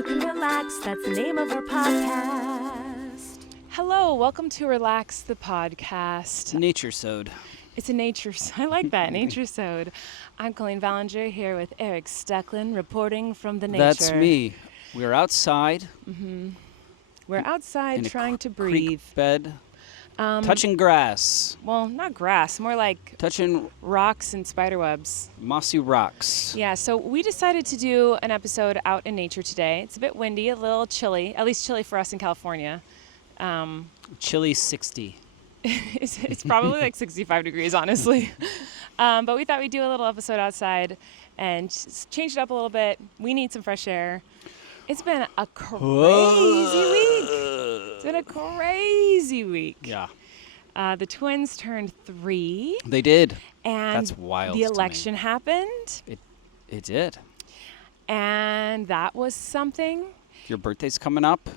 You can relax, that's the name of our podcast. Hello, welcome to Relax the Podcast. Nature-sode. It's a nature, I like that, nature-sode. I'm Colleen Ballinger here with Erik Stecklin reporting from the nature. That's me. We're outside. We're outside in trying a to creek breathe. bed. Touching grass. Well, not grass, more like Touching rocks and spiderwebs. mossy rocks. Yeah, so we decided to do an episode out in nature today. It's a bit windy, a little chilly, at least chilly for us in California. Chilly 60. It's probably like 65 degrees, honestly. But we thought we'd do a little episode outside and just change it up a little bit. We need some fresh air. It's been a crazy week. It's been a crazy week. Yeah. The twins turned 3. They did. And That's wild the to me. election happened. It did. And that was something. Your birthday's coming up.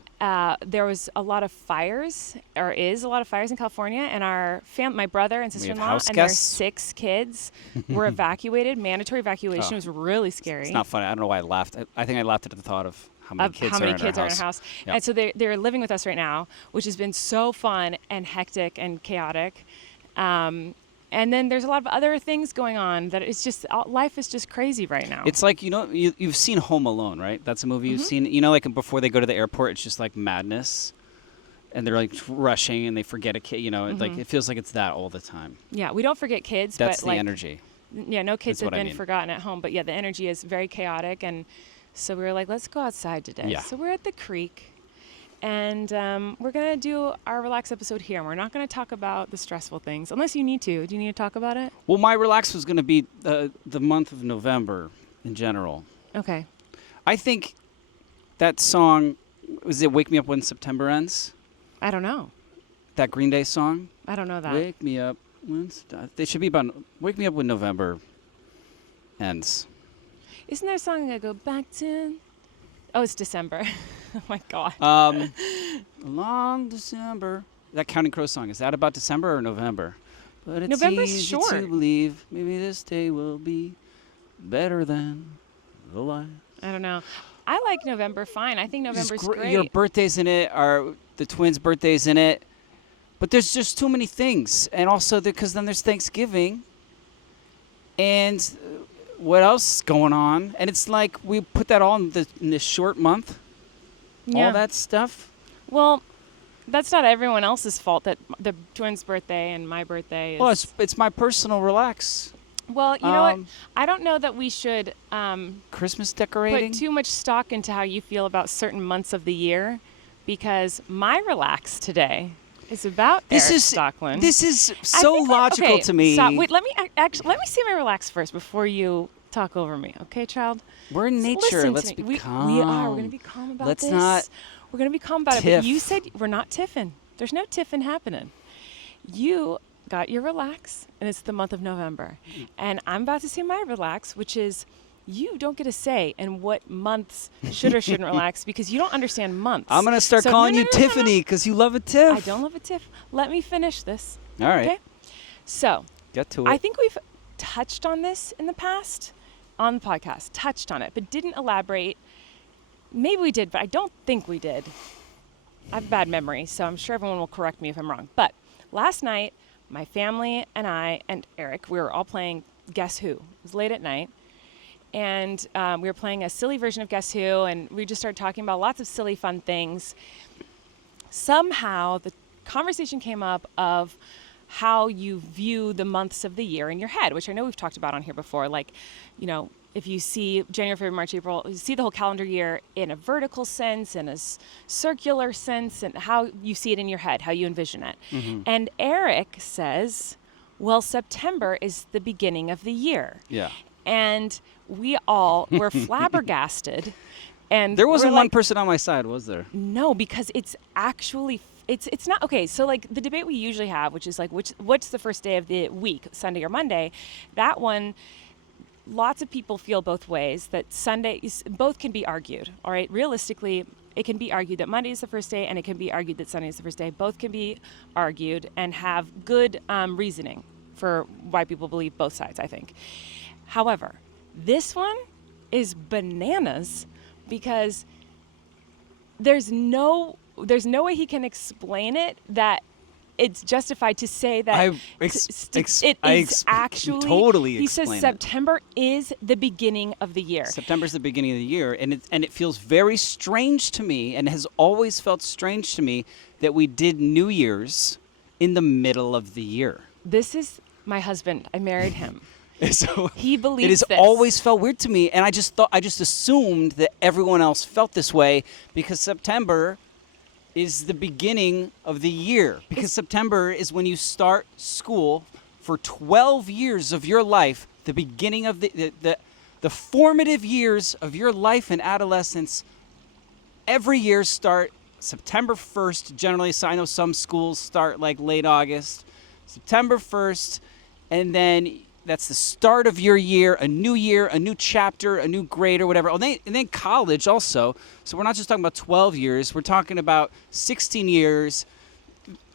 There was a lot of fires, or is a lot of fires in California, and our my brother and sister-in-law house and guests. their 6 kids were evacuated. Mandatory evacuation. It was really scary. It's not funny. I don't know why I laughed. I think I lauged at the thought of how many kids are in our house. Yep. And so they're living with us right now, which has been so fun and hectic and chaotic. And then there's a lot of other things going on that it's just, life is just crazy right now. It's like, you've seen Home Alone, right? That's a movie you've seen. Like before they go to the airport, it's just like madness. And they're like rushing and they forget a kid, like it feels like it's that all the time. Yeah, we don't forget kids. That's but the energy. Yeah, no kids That's have what I been mean. forgotten at home. But yeah, the energy is very chaotic. And so we were like, let's go outside today. Yeah. So we're at the creek. And we're going to do our relax episode here. And we're not going to talk about the stressful things, unless you need to. Do you need to talk about it? Well, my relax was going to be the month of November in general. Okay. I think that song, was it Wake Me Up When September Ends? I don't know. That Green Day song? I don't know that. Wake me up when... They should be about... Wake me up when November ends. Isn't there a song that go back to... Oh, it's December. Oh, my God. Long December. That Counting Crow song, is that about December or November? But it's November's easy short. to believe maybe this day will be better than the last. I don't know. I like November fine. I think November's great. Your birthday's in it, or the twins' birthday's in it. But there's just too many things. And also, because then there's Thanksgiving. And what else is going on? And it's like we put that all in this short month. Yeah. All that stuff. Well, that's not everyone else's fault that the twins' birthday and my birthday is... Well, it's my personal relax. Well, you know what? I don't know that we should Christmas decorating. put too much stock into how you feel about certain months of the year, because my relax today is about Erik Stecklin. This is so logical to me. Stop. Wait, let me see my relax first before you talk over me, okay, child? We're in nature. Listen Let's to be me. calm. We are. We're going to be calm about Let's this. We're going to be calm about it. tiff. But you said we're not tiffing. There's no tiffing happening. You got your relax, and it's the month of November. And I'm about to say my relax, which is you don't get a say in what months should or shouldn't relax, because you don't understand months. I'm going to start calling you Tiffany because you love a tiff. I don't love a tiff. Let me finish this. All right. Okay? So Get to it. I think we've touched on this in the past on the podcast, touched on it, but didn't elaborate. Maybe we did, but I don't think we did. I have a bad memory, so I'm sure everyone will correct me if I'm wrong. But last night, my family and I and Erik, we were all playing Guess Who. It was late at night. And we were playing a silly version of Guess Who, and we just started talking about lots of silly, fun things. Somehow, the conversation came up of how you view the months of the year in your head, which I know we've talked about on here before. Like, if you see January, February, March, April, you see the whole calendar year in a vertical sense, in a circular sense, and how you see it in your head, how you envision it. Mm-hmm. And Erik says, well, September is the beginning of the year. Yeah. And we all were flabbergasted. And There wasn't we're one like, person on my side, was there? no, because it's actually it's not okay. So like the debate we usually have, which is like what's the first day of the week, Sunday or Monday, that one, lots of people feel both ways, that both can be argued. All right, realistically, it can be argued that Monday is the first day, and it can be argued that Sunday is the first day. Both can be argued and have good reasoning for why people believe both sides, I think. However, this one is bananas, because there's no way he can explain it that it's justified to say that actually totally he says explain it. September is the beginning of the year. September's the beginning of the year, and it feels very strange to me, and has always felt strange to me, that we did New Year's in the middle of the year. This is my husband. I married him. So he believes it has this. always felt weird to me, and I just assumed that everyone else felt this way because September is the beginning of the year. Because September is when you start school for 12 years of your life, the beginning of the formative years of your life and adolescence. Every year start September 1st. Generally, so I know some schools start like late August. September 1st, and then that's the start of your year, a new chapter, a new grade or whatever. And then college also. So we're not just talking about 12 years. We're talking about 16 years,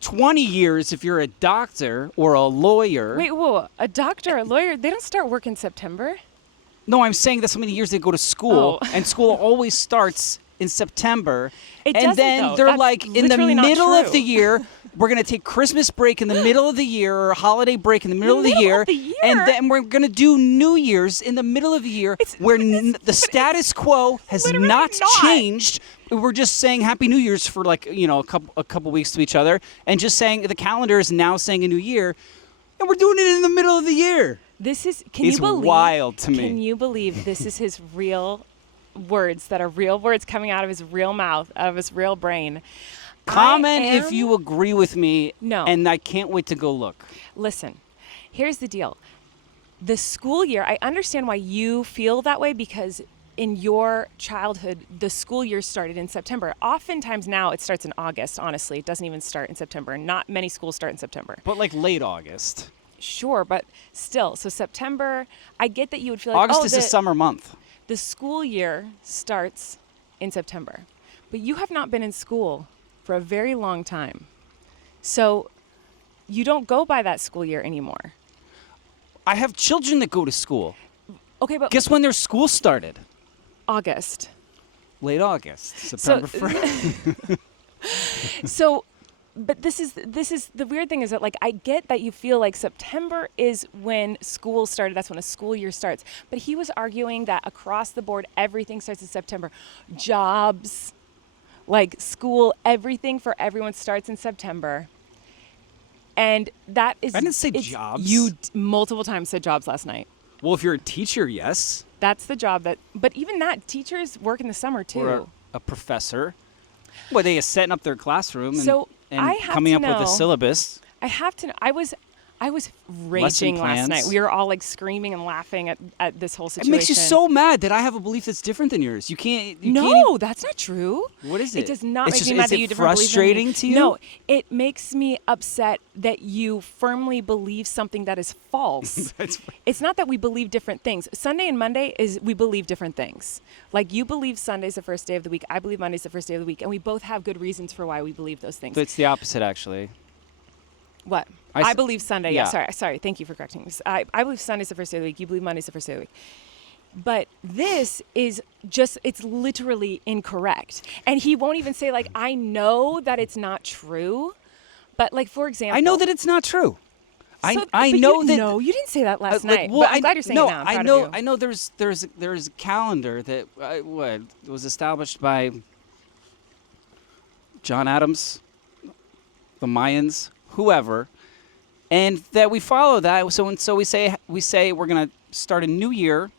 20 years if you're a doctor or a lawyer. Wait, whoa, a doctor, a lawyer, they don't start work in September? No, I'm saying that's how many years they go to school. Oh. And school always starts in September. It and doesn't, then though. they're That's like, in the literally not middle of true. the year, we're going to take Christmas break in the middle of the year, or a holiday break in the middle of the year. And then we're going to do New Year's in the middle of the year, where the status quo has not changed. We're just saying Happy New Year's for like, a couple weeks to each other, and just saying the calendar is now saying a new year, and we're doing it in the middle of the year. This is, It's wild to me. Can you believe this is his real words that are real words coming out of his real mouth, out of his real brain? Comment if you agree with me. No. And I can't wait to go look. Listen, here's the deal. The school year, I understand why you feel that way, because in your childhood, the school year started in September. Oftentimes now it starts in August, honestly. It doesn't even start in September. Not many schools start in September. But like late August. Sure, but still. So September, I get that you would feel like, August is a summer month. The school year starts in September. But you have not been in school for a very long time. So you don't go by that school year anymore. I have children that go to school. Okay, but Guess when their school started? August. Late August. September 1st. So, but this is the weird thing is that, like, I get that you feel like September is when school started. That's when a school year starts. But he was arguing that across the board, everything starts in September. Jobs, like school, everything for everyone starts in September. And that is... I didn't say jobs. You multiple times said jobs last night. Well, if you're a teacher, yes. That's the job that... But even that, teachers work in the summer, too. Or a professor. Well, they are setting up their classroom So and I have coming to up with a know- syllabus. I have to know. I was raging last plans. night. We were all like screaming and laughing at this whole It situation. makes you so mad that I have a belief that's different than yours. You can't... No, that's not true. What is it? It does not It's make just- me mad is that it you different believe than me. frustrating to you? No, it makes me upset that you firmly believe something that is false. It's not that we believe different things. Sunday and Monday is we believe different things. Like you believe Sunday's the first day of the week. I believe Monday's the first day of the week. And we both have good reasons for why we believe those things. But it's the opposite, actually. What? I believe Sunday. Yeah. Sorry. Thank you for correcting me. I believe Sunday's the first day of the week. You believe Monday's the first day of the week. But this is just, it's literally incorrect. And he won't even say, like, I know that it's not true. But, like, for example. I know that it's not true. I but know you, that. No, you didn't say that last night. Well, But I'm glad you're saying it now. I'm proud of you. I know. There's a calendar that was established by John Adams, the Mayans, whoever, and that we follow that. So we say we're gonna start a new year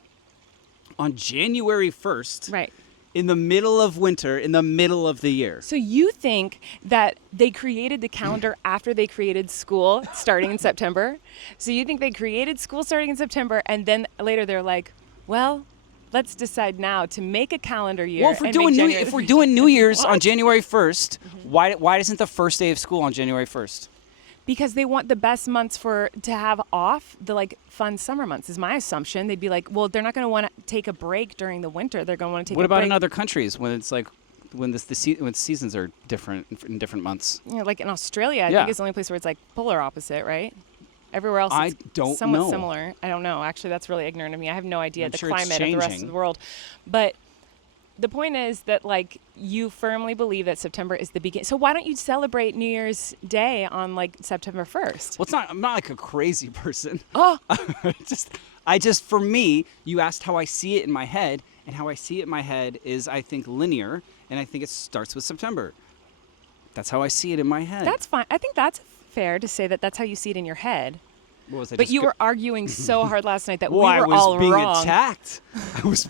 on January 1st. Right. In the middle of winter, in the middle of the year. So you think that they created the calendar after they created school starting in September? So you think they created school starting in September, and then later they're like, well, let's decide now to make a calendar year. Well, if we're doing New Year's on January 1st, why isn't the first day of school on January 1st? Because they want the best months to have off, the like fun summer months is my assumption. They'd be like, well, they're not going to want to take a break during the winter. They're going to want to take What a break. about in other countries when it's like when seasons are different in different months? You know, like in Australia, I Yeah. think it's the only place where it's like polar opposite, right? Everywhere else I it's don't somewhat know. similar. I don't know. Actually, that's really ignorant of me. I have no idea I'm the sure it's climate of the rest of changing. the world. But the point is that like you firmly believe that September is the beginning. So why don't you celebrate New Year's Day on like September 1st? Well, I'm not like a crazy person. Oh, For me, you asked how I see it in my head, and how I see it in my head is, I think, linear, and I think it starts with September. That's how I see it in my head. that's fine. I think that's fair to say that that's how you see it in your head. What was I But just you go- were arguing so hard last night that Well, we were I was all being wrong. attacked. I was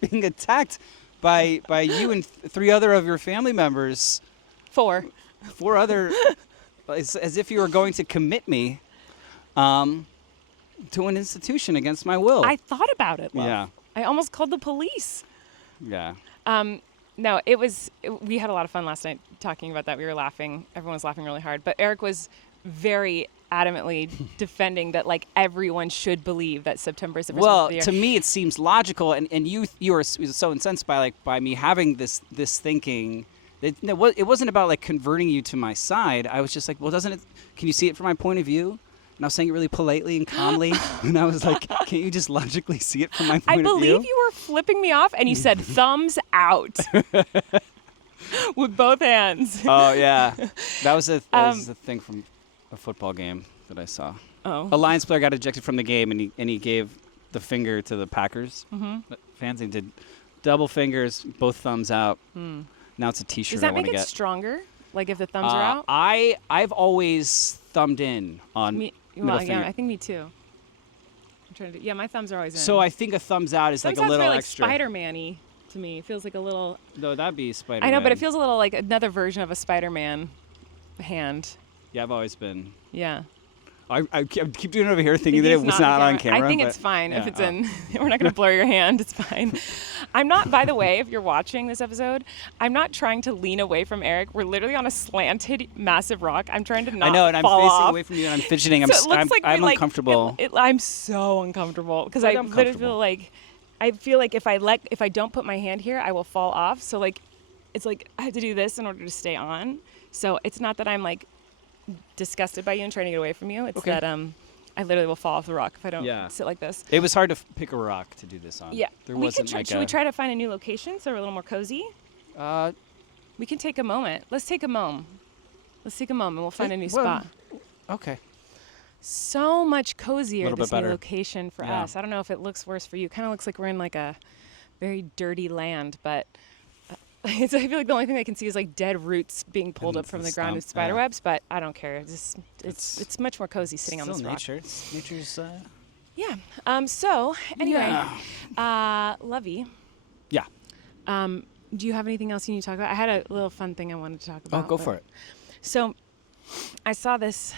being attacked by you and 3 other of your family members. 4. 4 other, as if you were going to commit me to an institution against my will. I thought about it, love. Yeah. I almost called the police. Yeah. No, we had a lot of fun last night talking about that. We were laughing. Everyone was laughing really hard. But Erik was very adamantly defending that like everyone should believe that September is the first month Well, of the year. to me, it seems logical, and you were so incensed by me having this thinking. It wasn't about like converting you to my side. I was just like, well, can you see it from my point of view? And I was saying it really politely and calmly, and I was like, can't you just logically see it from my point I of view? believe you were flipping me off, and you said thumbs out with both hands. Oh yeah, that was a thing from a football game that I saw. Oh. A Lions player got ejected from the game, and he gave the finger to the Packers. Mm-hmm. Fans did double fingers, both thumbs out. Now it's a T-shirt Does that I want make to it get. stronger? Like if the thumbs are out? I've always thumbed in on middle Well, finger. yeah, I think me too. I'm trying to. Yeah, my thumbs are always in. So I think a thumbs out is like a Sometimes little they're like extra. Spider-Man-y to me. It feels like a little. No, that'd be Spider-Man. I know, but it feels a little like another version of a Spider-Man hand. Yeah, I've always been. Yeah. I keep doing it over here, thinking that it was not on camera. I think but it's fine if yeah, it's in. We're not going to blur your hand. It's fine. I'm not, by the way, if you're watching this episode, I'm not trying to lean away from Erik. We're literally on a slanted, massive rock. I'm trying to not I know, and I'm fall facing off. away from you, and I'm fidgeting. So it looks like I'm we're, uncomfortable. I'm so uncomfortable because But I I'm literally comfortable. I feel like if I don't put my hand here, I will fall off. So like, it's like I have to do this in order to stay on. So it's not that I'm like disgusted by you and trying to get away from you. It's Okay. that I literally will fall off the rock if I don't Yeah. sit like this. It was hard to pick a rock to do this on. Yeah, There we wasn't could try, like should we try to find a new location so we're a little more cozy? We can take a moment. Let's take a moment. And we'll find a new spot. Okay. So much cozier, Little bit this new better. location for Yeah. us. I don't know if it looks worse for you. It kind of looks like we're in like a very dirty land, but I feel like the only thing I can see is like dead roots being pulled And up from the the ground with stump, spider yeah. webs, but I don't care. It's much more cozy sitting on this rock. nature. Nature's. Yeah. So anyway, Lovey. Yeah. Do you have anything else you need to talk about? I had a little fun thing I wanted to talk about. Go for it. So I saw this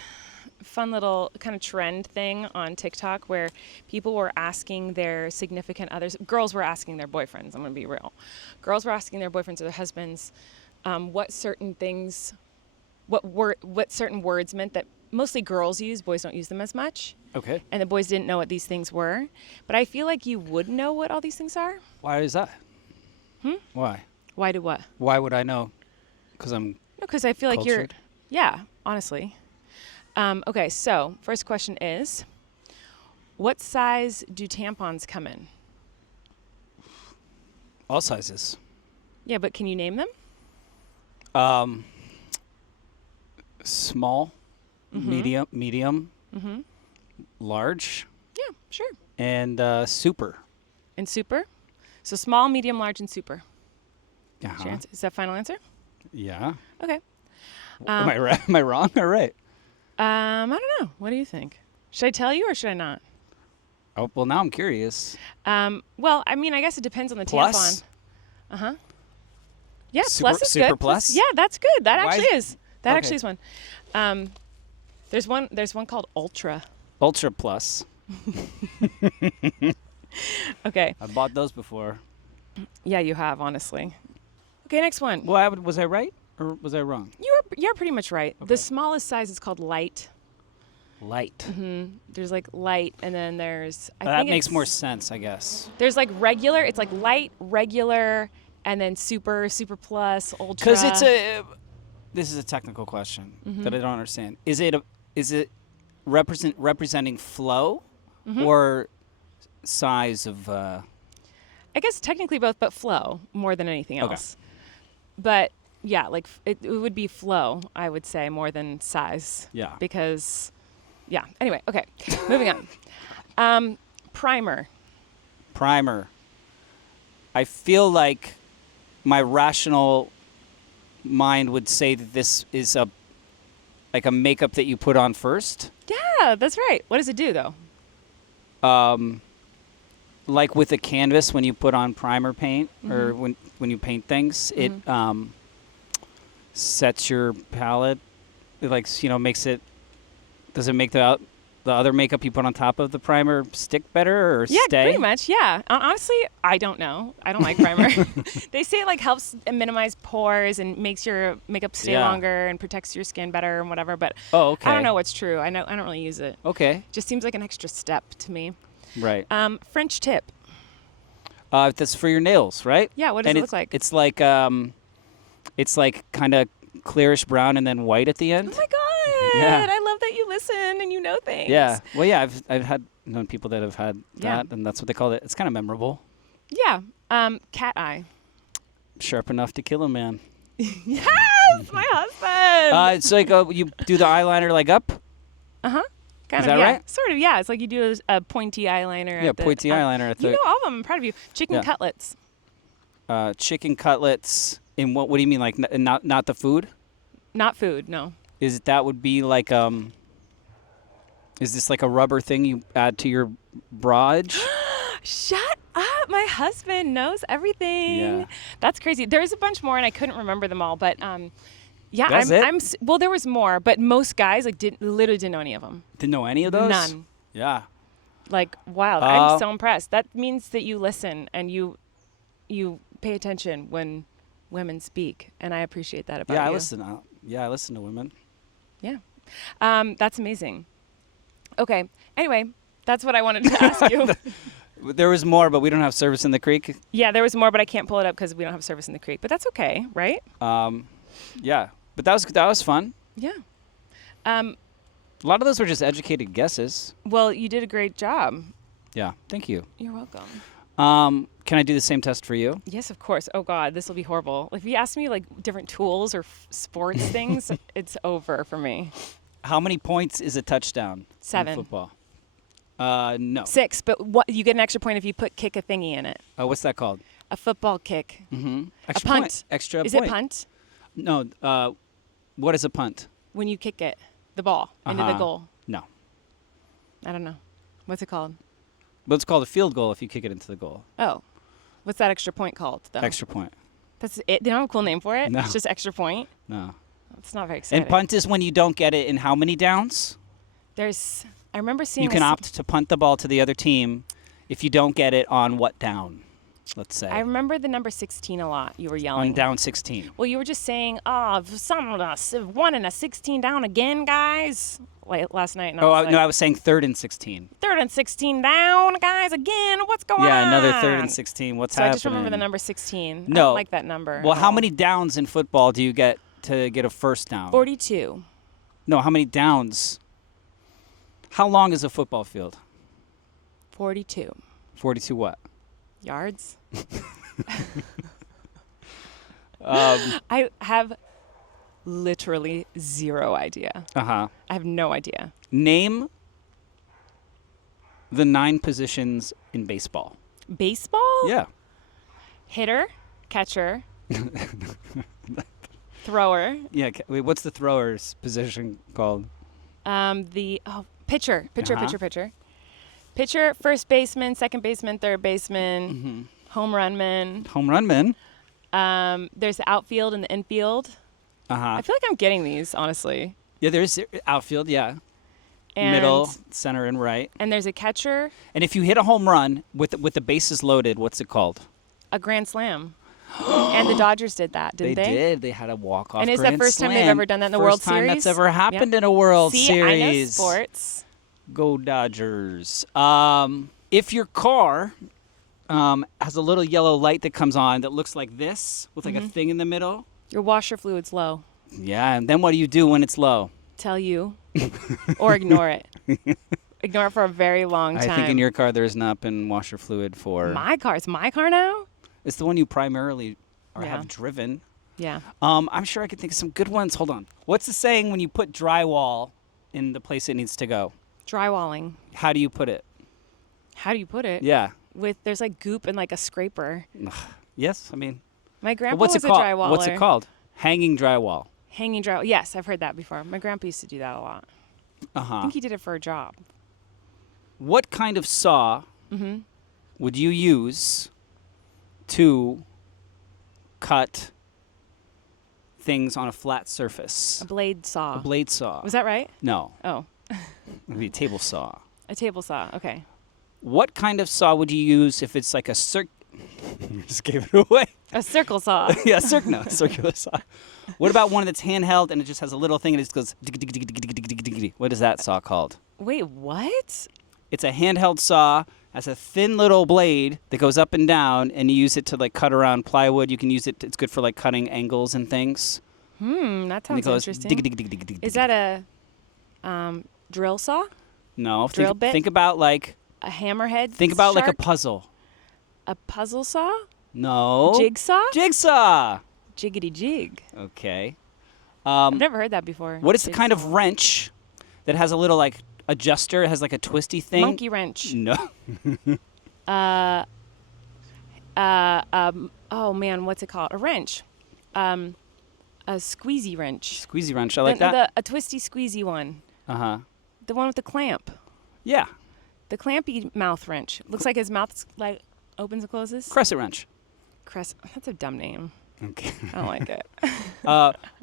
fun little kind of trend thing on TikTok where people were asking their significant others, girls were asking their boyfriends, I'm going to be real. Girls were asking their boyfriends or their husbands what certain things, what certain words meant that mostly girls use, boys don't use them as much. Okay. And the boys didn't know what these things were. But I feel like you would know what all these things are. Why is that? Why? Why do what? Why would I know? Because I'm. Because I feel like you're, Cultured? yeah, honestly. Okay, so first question is, what size do tampons come in? All sizes. Yeah, but can you name them? Small, medium, large, Yeah, sure. and super. And super? So small, medium, large, and super. Is, Uh-huh. your answer, is that final answer? Yeah. Okay. Am I right? Am I wrong or right? I don't know. What do you think? Should I tell you or should I not? Oh, well, now I'm curious. Well, I mean, I guess it depends on the Plus? tampon. Uh-huh. Yeah, Super- plus is super good. plus? Yeah, that's good. That Why actually is. That Okay. actually is one. There's one called Ultra. Ultra plus. Okay. I bought those before. Yeah, you have, honestly. Okay, next one. Well, was I right or was I wrong? You're pretty much right. Okay. The smallest size is called light. Light. There's like light, and then there's I That think makes it's- more sense, I guess. There's like regular. It's like light, regular, and then super, super plus, ultra. Because it's a. This is a technical question that I don't understand. Is it representing flow or size of? I guess technically both, but flow more than anything Okay. else. But yeah, like it would be flow, I would say, more than size. Yeah. Because, yeah. Anyway, okay, moving on. Primer. Primer. I feel like my rational mind would say that this is a makeup that you put on first. Yeah, that's right. What does it do, though? Like with a canvas, when you put on primer paint or when you paint things, it sets your palette. It makes it. Does it make the other makeup you put on top of the primer stick better or Yeah, stay? pretty much. Yeah. Honestly, I don't know. I don't like primer. They say it like helps minimize pores and makes your makeup stay Yeah. longer and protects your skin better and whatever. But Oh, okay. I don't know what's true. I don't really use it. Okay. Just seems like an extra step to me. Right. French tip. That's for your nails, right? Yeah. What does And it look like? It's like kind of clearish brown and then white at the end. Oh my god! Yeah. I love that you listen and you know things. Yeah. Well, yeah. I've known people that have had Yeah. that, and that's what they call it. It's kind of memorable. Yeah. Cat eye. Sharp enough to kill a man. Yes, my husband. It's like you do the eyeliner like up. Kind is of. that Yeah. right? Sort of. Yeah. It's like you do a pointy eyeliner. Yeah, at the, pointy eyeliner at the. You know all of them. I'm proud of you. Chicken Yeah. cutlets. Chicken cutlets. In what? What do you mean? Like not the food? Not food. No. That would be like Is this like a rubber thing you add to your brodge? Shut up. My husband knows everything. Yeah. That's crazy. There's a bunch more and I couldn't remember them all, but yeah, That's it? well, there was more, but most guys literally didn't know any of them. Didn't know any of those? None. Yeah. Like, wow, I'm so impressed. That means that you listen and you pay attention when women speak, and I appreciate that about you. Yeah, I listen. I listen to women. Yeah. That's amazing. Okay. Anyway, that's what I wanted to ask you. There was more, but we don't have service in the creek. Yeah, there was more, but I can't pull it up because we don't have service in the creek. But that's okay, right? Yeah, but that was fun. Yeah. A lot of those were just educated guesses. Well, you did a great job. Yeah, thank you. You're welcome. Can I do the same test for you? Yes, of course. Oh, God, this will be horrible. If you ask me, like, different tools or sports things, it's over for me. How many points is a touchdown 7. in football? No. 6, but what you get an extra point if you kick a thingy in it. What's that called? A football kick. Mm-hmm. A punt. Extra Is point. it punt? No. What is a punt? When you kick it, the ball, into the goal. No. I don't know. What's it called? But it's called a field goal if you kick it into the goal. Oh. What's that extra point called, though? Extra point. That's it? They don't have a cool name for it? No. It's just extra point? No. It's not very exciting. And punt is when you don't get it in how many downs? I remember seeing You can this- opt to punt the ball to the other team if you don't get it on what down, let's say. I remember the number 16 a lot. You were yelling. On down 16. Well, you were just saying, some of us won in a 16 down again, guys. Last night. And I was saying 3rd and 16. 3rd and 16 down, guys, again. What's going on? Yeah, another 3rd and 16. What's So happening? I just remember the number 16. I No. don't like that number. Well, at how all. many downs in football do you get to get a first down? 42. No, how many downs? How long is a football field? 42. 42 what? Yards? Um, I have literally zero idea. uh-huh. I have no idea. Name the 9 positions in baseball. Baseball? Yeah. Hitter, catcher, thrower, Yeah. Wait, what's the thrower's position called? pitcher, Uh-huh. pitcher. Pitcher, first baseman, second baseman, third baseman, home run man. Home run man. There's the outfield and the infield. Uh-huh. I feel like I'm getting these, honestly. Yeah, there's outfield, yeah. And Middle, center, and right. And there's a catcher, And if you hit a home run with the bases loaded, what's it called? a grand slam. And the Dodgers did that, didn't they? They did. They had a walk-off And is that grand first time they've slam. ever done that in the World First time Series? that's ever happened Yep. in a World See, Series. I know sports. Go Dodgers. If your car has a little yellow light that comes on that looks like this with like a thing in the middle. Your washer fluid's low. Yeah, and then what do you do when it's low? Tell you or ignore it. ignore it for a very long time. I think in your car there's not been washer fluid for... My car. It's my car now? It's the one you primarily Yeah. have driven. Yeah. I'm sure I could think of some good ones. Hold on. What's the saying when you put drywall in the place it needs to go? Drywalling. How do you put it? How do you put it? Yeah. There's like goop and like a scraper. Yes, I mean... My grandpa what's was it a called? drywaller. What's it called? Hanging drywall. Hanging drywall. Yes, I've heard that before. My grandpa used to do that a lot. I Uh-huh. think he did it for a job. What kind of saw would you use to cut things on a flat surface? A blade saw. A blade saw. Was that right? No. Oh, It would be a table saw. a table saw. Okay. What kind of saw would you use if it's like a You just gave it away. A circle saw. Yeah, circular saw. What about one that's handheld and it just has a little thing and it just goes dig, dig, dig, dig, dig, dig, dig, dig, dig. What is that saw called? Wait, what? It's a handheld saw, has a thin little blade that goes up and down, and you use it to like cut around plywood. You can use it. It's good for like cutting angles and things. That And it sounds goes interesting. dig, dig, dig, dig, dig, Is dig. that a drill saw? No? drill bit? Think about like A hammerhead? like a shark? puzzle. A puzzle saw? No. Jigsaw? Jigsaw. Jiggity jig. Okay. I've never heard that before. What is the kind of Jigsaw. wrench that has a little like adjuster? It has like a twisty thing. Monkey wrench. No. Oh man, what's it called? A wrench. A squeezy wrench. Squeezy wrench. I like that. A twisty squeezy one. Uh huh. The one with the clamp. Yeah. The clampy mouth wrench. Looks like his mouth like opens and closes. Crescent wrench. That's a dumb name. Okay. I don't like it.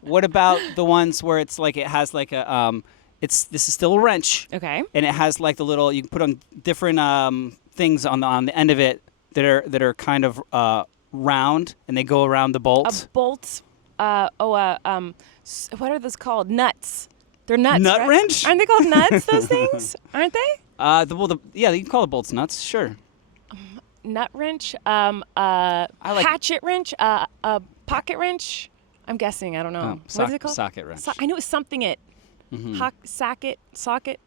What about the ones where it's like it has like a this is still a wrench Okay. and it has like the little you can put on different things on the end of it that are kind of round and they go around the bolt. A bolt. What are those called? Nuts. They're nuts. Nut right? wrench? Aren't they called nuts? Those things, aren't they? Yeah, you can call the bolts nuts, sure. Nut wrench. Hatchet wrench. A pocket wrench. I'm guessing. I don't know. What is it called? Socket wrench. I knew it was something. Mm-hmm. Socket.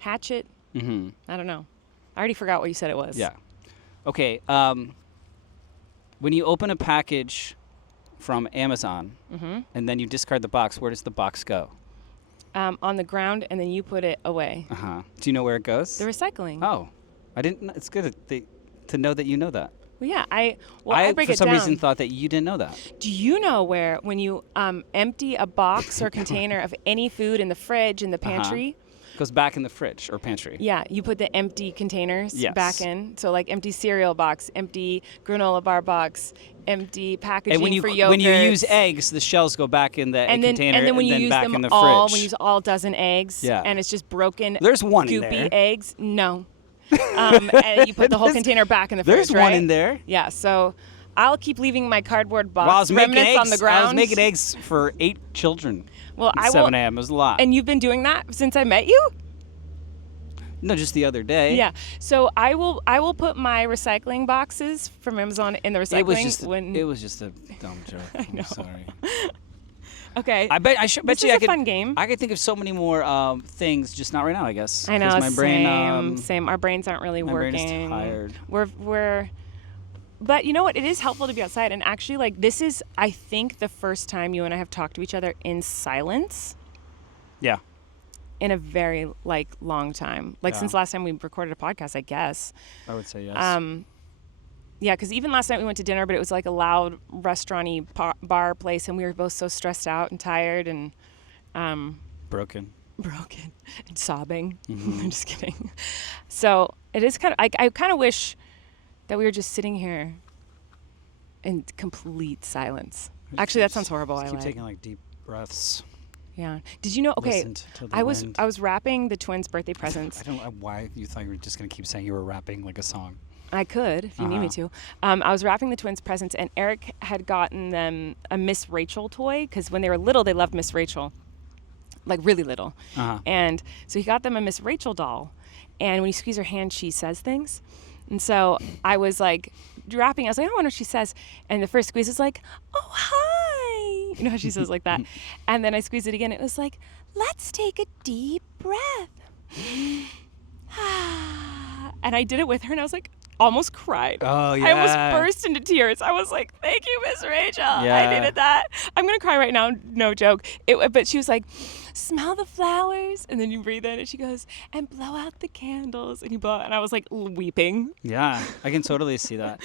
Hatchet. Mm-hmm. I don't know. I already forgot what you said it was. Yeah. Okay. When you open a package from Amazon and then you discard the box, where does the box go? On the ground, and then you put it away. Uh-huh. Do you know where it goes? The recycling. Oh, I didn't. It's good to know that you know that. Well, yeah. I break for it some down. reason thought that you didn't know that. Do you know where when you empty a box or container of any food in the fridge in the pantry? Goes back in the fridge or pantry. Yeah, you put the empty containers Yes. back in. So like empty cereal box, empty granola bar box, empty packaging And when you for yogurt. when you use eggs, the shells go back in the egg container and then when you use back them in the all, fridge. when you use all dozen eggs, Yeah. and it's just broken, There's one in goopy there. eggs. No, and you put the whole container back in the fridge. There's right? one in there. Yeah, so I'll keep leaving my cardboard box Well, I was making remnants eggs. on the ground. I was making eggs for 8 children. Well, at 7 a.m. It was a lot. And you've been doing that since I met you? No, just the other day. Yeah. So I will put my recycling boxes from Amazon in the recycling. It was just a dumb joke. I'm sorry. Okay. I bet This you is I a could. fun game. I could think of so many more things, just not right now. I guess. I know. 'Cause my brain, same. Our brains aren't really my working. brain is tired. But you know what? It is helpful to be outside. And actually, like, this is, I think, the first time you and I have talked to each other in silence Yeah. in a very, like, long time. Like, Yeah. since last time we recorded a podcast, I guess. I would say yes. Yeah, because even last night we went to dinner, but it was like a loud restaurant-y bar place, and we were both so stressed out and tired and Broken. broken and sobbing. Mm-hmm. I'm just kidding. So it is kind of, I kind of wish that we were just sitting here in complete silence. Actually, that sounds horrible. Just I keep lied. taking like deep breaths. Yeah. Did you know? Okay, Listen to the I was wind. wrapping the twins' birthday presents. I don't know why you thought you were just gonna keep saying you were rapping like a song. I could if you need me to. I was wrapping the twins' presents, and Erik had gotten them a Miss Rachel toy because when they were little, they loved Miss Rachel, like really little. And so he got them a Miss Rachel doll, and when you squeeze her hand, she says things. And so I was like wrapping. I was like, I wonder what she says. And the first squeeze is like, "Oh, hi." You know how she says like that. And then I squeezed it again. It was like, "Let's take a deep breath." And I did it with her, and I was like, almost cried. Oh, yeah. I almost burst into tears. I was like, thank you, Miss Rachel. Yeah. I needed that. I'm going to cry right now. No joke. But she was like, smell the flowers. And then you breathe in, and she goes, and blow out the candles. And you blow out. And I was like weeping. Yeah, I can totally see that.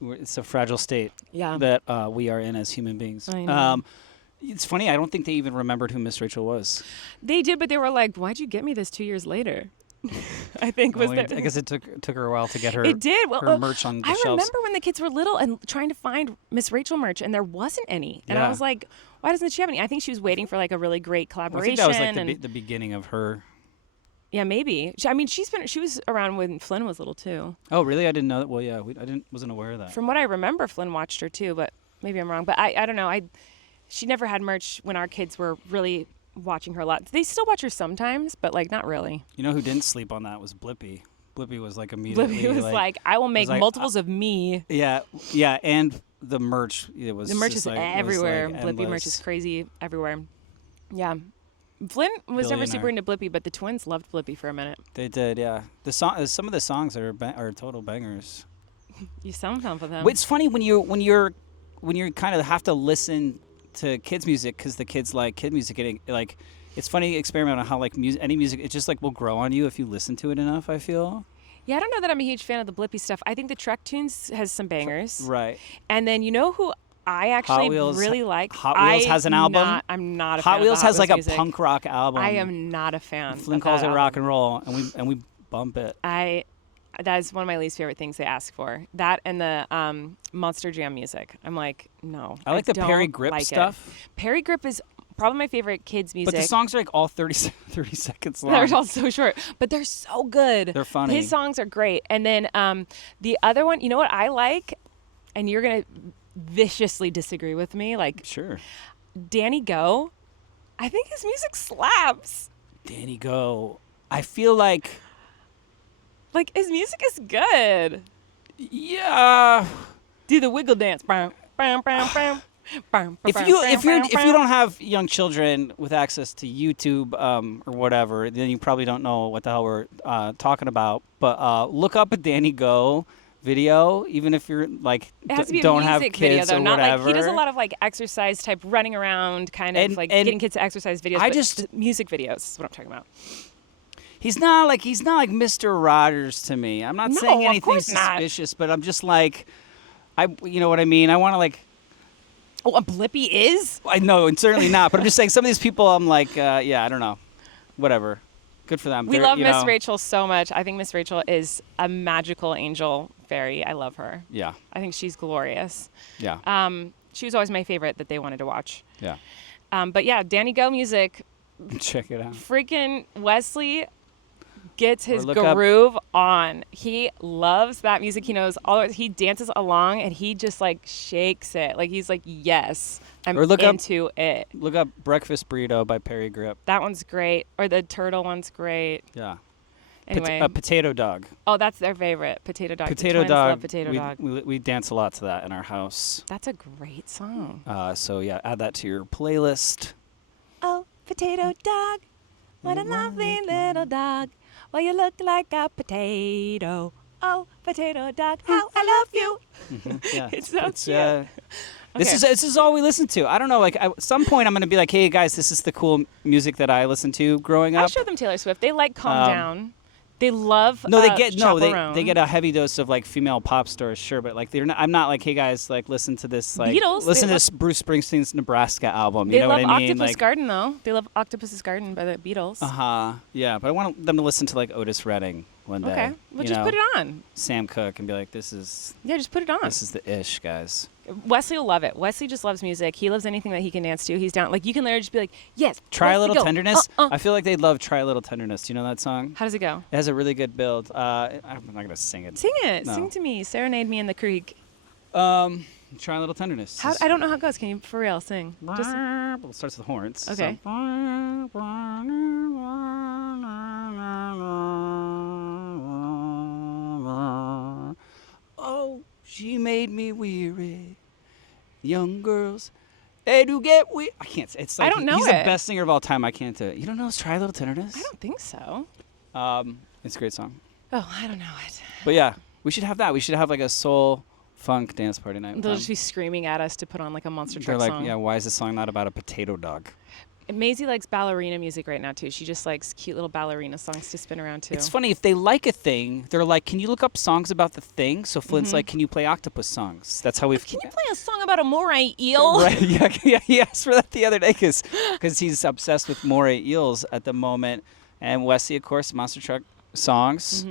It's a fragile state that we are in as human beings. I know. It's funny. I don't think they even remembered who Miss Rachel was. They did, but they were like, why'd you get me this 2 years later? I think was I guess it took her a while to get her. It did. Well, her merch on the shelves. I remember when the kids were little and trying to find Miss Rachel merch, and there wasn't any. And I was like, why doesn't she have any? I think she was waiting for like a really great collaboration. I think that was like the beginning of her. Yeah, maybe. She was around when Flynn was little too. Oh, really? I didn't know that. Well, yeah, wasn't aware of that. From what I remember, Flynn watched her too, but maybe I'm wrong. But I don't know. She never had merch when our kids were really watching her a lot. They still watch her sometimes, but like not really. You know who didn't sleep on that was Blippy. Blippy was like immediately. Blippy was like, I will make multiples of me. Yeah, and the merch. It was the merch is like, everywhere. Like Blippy merch is crazy everywhere. Yeah. Flynn was never super into Blippy, but the twins loved Blippy for a minute. They did, yeah. Some of the songs are total bangers. You sound fun for them. It's funny when you kind of have to listen to kids' music because the kids like kid music. It's funny experiment on how like any music, it just like will grow on you if you listen to it enough. I feel. Yeah, I don't know that I'm a huge fan of the Blippy stuff. I think the Trek Tunes has some bangers. Right. And then you know who I actually really like? Hot Wheels has an album. I'm not a fan Hot Wheels of the has like music. a punk rock album. I am not a fan. Flynn of calls that it rock album. and roll, and we bump it. That is one of my least favorite things they ask for. That and the Monster Jam music. I'm like, no. I like the don't Perry Grip like stuff. It. Perry Grip is probably my favorite kids music. But the songs are like all 30 seconds long. They're all so short, but they're so good. They're funny. His songs are great. And then the other one, you know what I like? And you're going to viciously disagree with me. Like, sure. Danny Go, I think his music slaps. Danny Go. I feel like his music is good. Yeah. Do the wiggle dance. If you don't have young children with access to YouTube or whatever, then you probably don't know what the hell we're talking about. But look up a Danny Go video, even if you're like it has to be don't a have music kids video, though, or not whatever. like he does a lot of like exercise type running around kind of like getting kids to exercise videos. Music videos is what I'm talking about. He's not like Mr. Rogers to me. I'm not saying anything suspicious, but I'm just like, you know what I mean? I want to like. Oh, a Blippy is? I know, and certainly not. But I'm just saying, some of these people, I'm like, yeah, I don't know, whatever. Good for them. We love Miss Rachel so much. I think Miss Rachel is a magical angel fairy. I love her. Yeah. I think she's glorious. Yeah. She was always my favorite that they wanted to watch. Yeah. But yeah, Danny Go music. Check it out. Freaking Wesley gets his look groove on. He loves that music. He knows he dances along and he just like shakes it. Like he's like, yes, I'm into it. Look up Breakfast Burrito by Perry Grip. That one's great. Or the turtle one's great. Yeah. Anyway. A Potato Dog. Oh, that's their favorite. Potato Dog. Potato the twins Dog. Love Potato Dog. We dance a lot to that in our house. That's a great song. So yeah, add that to your playlist. Oh, potato dog, what a lovely little dog. Well, you look like a potato. Oh, potato dog, how I love you. Mm-hmm. Yeah, It's so cute. Okay. This is all we listen to. I don't know. Like at some point, I'm gonna be like, hey guys, this is the cool music that I listened to growing up. I showed them Taylor Swift. They like Calm Down. They love they get a heavy dose of like female pop stars, sure, but like I'm not like, hey guys, like listen to this like Beatles, listen to this Bruce Springsteen's Nebraska album. They You know love what I mean? Octopus Like, Garden though. They love Octopus's Garden by the Beatles. Yeah, but I want them to listen to like Otis Redding one day. Okay, well just put it on. Sam Cooke and be like, this is just put it on. This is the ish, guys. Wesley will love it. Wesley just loves music. He loves anything that he can dance to. He's down. Like you can literally just be like, yes. Try a Wesley, Little go. Tenderness. I feel like they'd love Try a Little Tenderness. Do you know that song? How does it go? It has a really good build. I'm not gonna sing it. Sing it. No. Sing to me. Serenade me in the creek. Try a Little Tenderness. I don't know how it goes. Can you for real sing? Just Well, it starts with horns. okay. So. Oh, she made me weary. Young girls, they do get weary. I can't say. It's like I don't know he's it. the best singer of all time. I can't do it. You don't know Try a Little Tenderness? I don't think so. It's a great song. Oh, I don't know it. But yeah, we should have that. We should have like a soul funk dance party night. They'll just be screaming at us to put on like a monster They're truck like, song. yeah, why is this song not about a potato dog? Maisie likes ballerina music right now too. She just likes cute little ballerina songs to spin around to. It's funny, if they like a thing, they're like, can you look up songs about the thing? So Flint's like, can you play octopus songs? That's how we've... Can you play a song about a moray eel? Right, yeah, he asked for that the other day because he's obsessed with moray eels at the moment. And Wesley, of course, monster truck songs.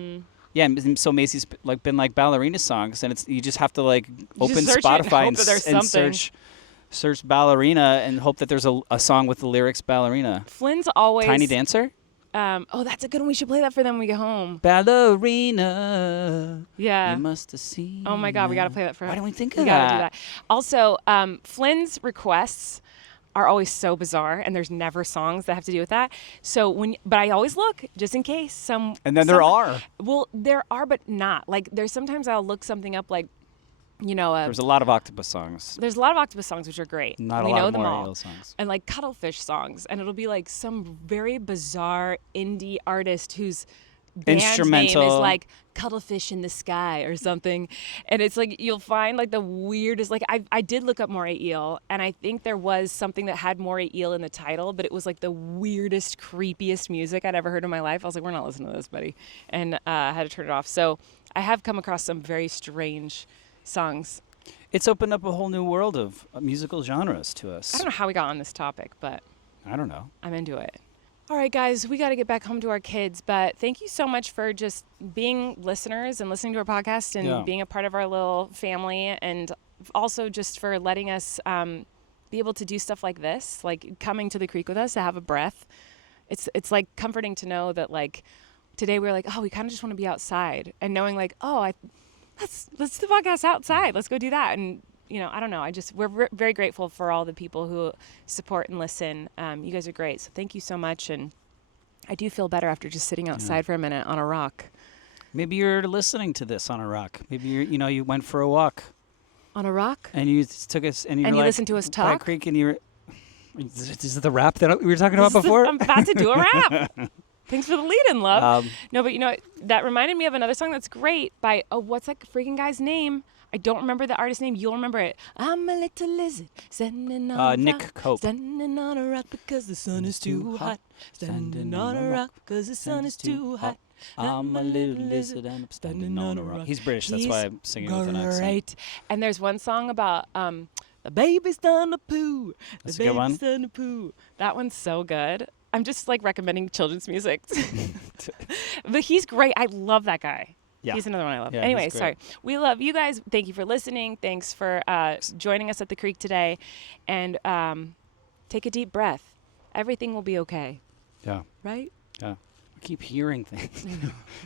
Yeah, and so Macy's like been like ballerina songs, and it's you just have to like open Spotify and search ballerina and hope that there's a song with the lyrics ballerina. Flynn's always Tiny Dancer. Oh, that's a good one. We should play that for them when we get home. Ballerina. Yeah. You must have seen. Oh my God, we got to play that for. Why don't we think of we that? Gotta do that. Also, Flynn's requests are always so bizarre, and there's never songs that have to do with that. So but I always look just in case some. And then there are. Well, there are, but not. Like there's sometimes I'll look something up, like, you know. There's a lot of octopus songs. There's a lot of octopus songs which are great. Not we a lot know of them more all. eel songs. And like cuttlefish songs, and it'll be like some very bizarre indie artist whose band name Instrumental. is like Cuttlefish in the Sky or something, and it's like you'll find like the weirdest. Like I did look up moray eel, and I think there was something that had moray eel in the title, but it was like the weirdest, creepiest music I'd ever heard in my life. I was like, we're not listening to this, buddy, and I had to turn it off. So I have come across some very strange songs. It's opened up a whole new world of musical genres to us. I don't know how we got on this topic, but I don't know. I'm into it. All right, guys, we got to get back home to our kids, but thank you so much for just being listeners and listening to our podcast and being a part of our little family, and also just for letting us be able to do stuff like this, like coming to the creek with us to have a breath. It's like comforting to know that like today we were like, oh, we kind of just want to be outside, and knowing like, oh, let's do the podcast outside. Let's go do that. And you know, I don't know. We're very grateful for all the people who support and listen. You guys are great. So thank you so much. And I do feel better after just sitting outside for a minute on a rock. Maybe you're listening to this on a rock. Maybe you went for a walk. On a rock? And you took us and you like, listened to us talk. By Creek, and you were. Is this the rap that we were talking about before? I'm about to do a rap. Thanks for the lead-in, love. No, but you know, that reminded me of another song that's great by, what's that freaking guy's name? I don't remember the artist's name. You'll remember it. I'm a little lizard standing on a rock. Nick Cope. Standing on a rock because the sun is too hot. Standing on a rock because the sun is too hot. I'm a little lizard and I'm standing on a rock. He's British. That's why I'm singing with an accent. Right. And there's one song about the baby's done a poo. That's a good one. The baby's done a poo. That one's so good. I'm just like recommending children's music. But he's great. I love that guy. Yeah. He's another one I love. Yeah, anyway, sorry. We love you guys. Thank you for listening. Thanks for joining us at the creek today. And take a deep breath. Everything will be okay. Yeah. Right? Yeah. I keep hearing things.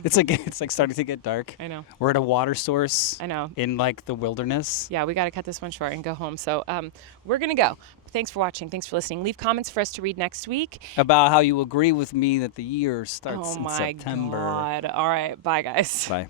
It's like starting to get dark. I know. We're at a water source. I know. In like the wilderness. Yeah, we got to cut this one short and go home. So we're going to go. Thanks for watching. Thanks for listening. Leave comments for us to read next week. About how you agree with me that the year starts in September. Oh, my God. All right. Bye, guys. Bye.